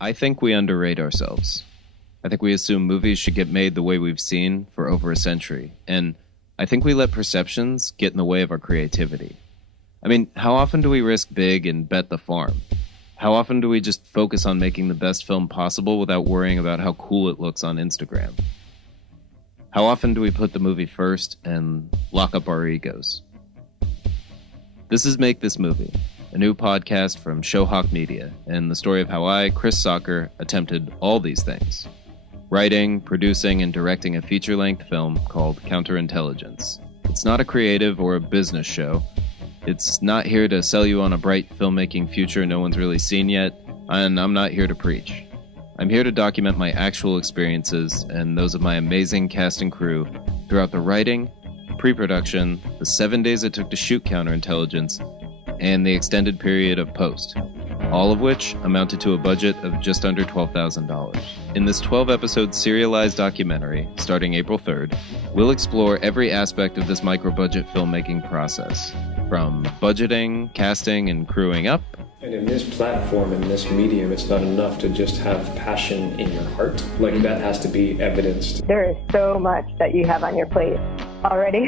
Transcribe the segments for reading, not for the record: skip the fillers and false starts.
I think we underrate ourselves. I think we assume movies should get made the way we've seen for over a century, and I think we let perceptions get in the way of our creativity. I mean, how often do we risk big and bet the farm? How often do we just focus on making the best film possible without worrying about how cool it looks on Instagram? How often do we put the movie first and lock up our egos? This is Make This Movie, a new podcast from ShoHawk Media, and the story of how I, Chris Sakr, attempted all these things. Writing, producing, and directing a feature-length film called Counterintelligence. It's not a creative or a business show. It's not here to sell you on a bright filmmaking future no one's really seen yet, and I'm not here to preach. I'm here to document my actual experiences and those of my amazing cast and crew throughout the writing, pre-production, the 7 days it took to shoot Counterintelligence, and the extended period of post, all of which amounted to a budget of just under $12,000. In this 12-episode serialized documentary, starting April 3rd, we'll explore every aspect of this micro-budget filmmaking process, from budgeting, casting, and crewing up. And in this platform, in this medium, it's not enough to just have passion in your heart. Like, that has to be evidenced. There is so much that you have on your plate already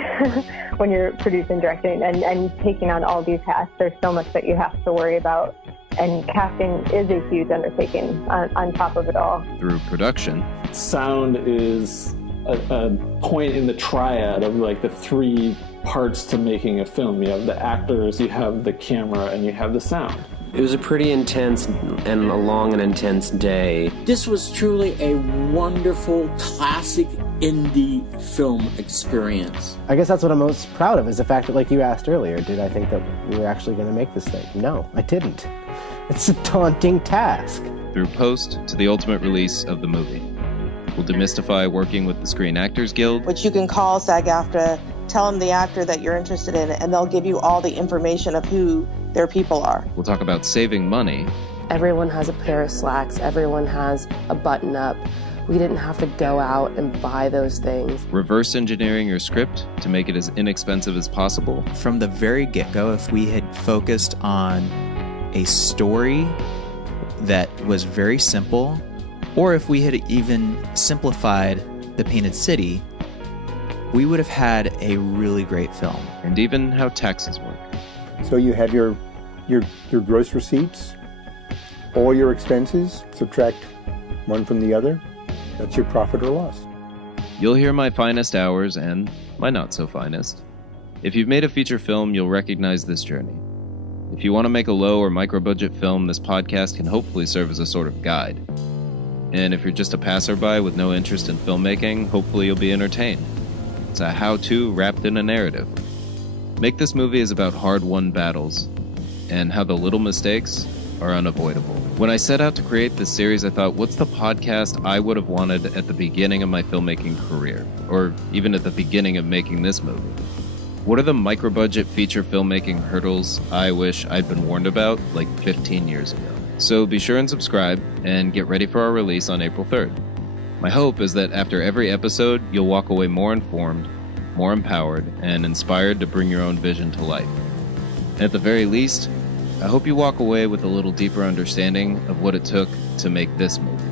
when you're producing, directing, and taking on all these tasks. There's so much that you have to worry about. And casting is a huge undertaking on top of it all. Through production. Sound is a point in the triad of like the three parts to making a film. You have the actors, you have the camera, and you have the sound. It was a pretty intense and a long and intense day. This was truly a wonderful, classic indie film experience. I guess that's what I'm most proud of, is the fact that, like you asked earlier, did I think that we were actually going to make this thing? No, I didn't. It's a daunting task. Through post to the ultimate release of the movie. We'll demystify working with the Screen Actors Guild. Which you can call SAG-AFTRA, tell them the actor that you're interested in, and they'll give you all the information of who their people are. We'll talk about saving money. Everyone has a pair of slacks. Everyone has a button-up. We didn't have to go out and buy those things. Reverse engineering your script to make it as inexpensive as possible. From the very get-go, if we had focused on a story that was very simple, or if we had even simplified The Painted City, we would have had a really great film. And even how taxes work. So you have your gross receipts, all your expenses, subtract one from the other. That's your profit or loss. You'll hear my finest hours and my not so finest. If you've made a feature film, you'll recognize this journey. If you want to make a low or micro-budget film, this podcast can hopefully serve as a sort of guide. And if you're just a passerby with no interest in filmmaking, hopefully you'll be entertained. It's a how-to wrapped in a narrative. Make This Movie is about hard-won battles and how the little mistakes are unavoidable. When I set out to create this series, I thought, what's the podcast I would have wanted at the beginning of my filmmaking career? Or even at the beginning of making this movie? What are the micro-budget feature filmmaking hurdles I wish I'd been warned about like 15 years ago? So be sure and subscribe and get ready for our release on April 3rd. My hope is that after every episode, you'll walk away more informed, more empowered, and inspired to bring your own vision to life. And at the very least, I hope you walk away with a little deeper understanding of what it took to make this movie.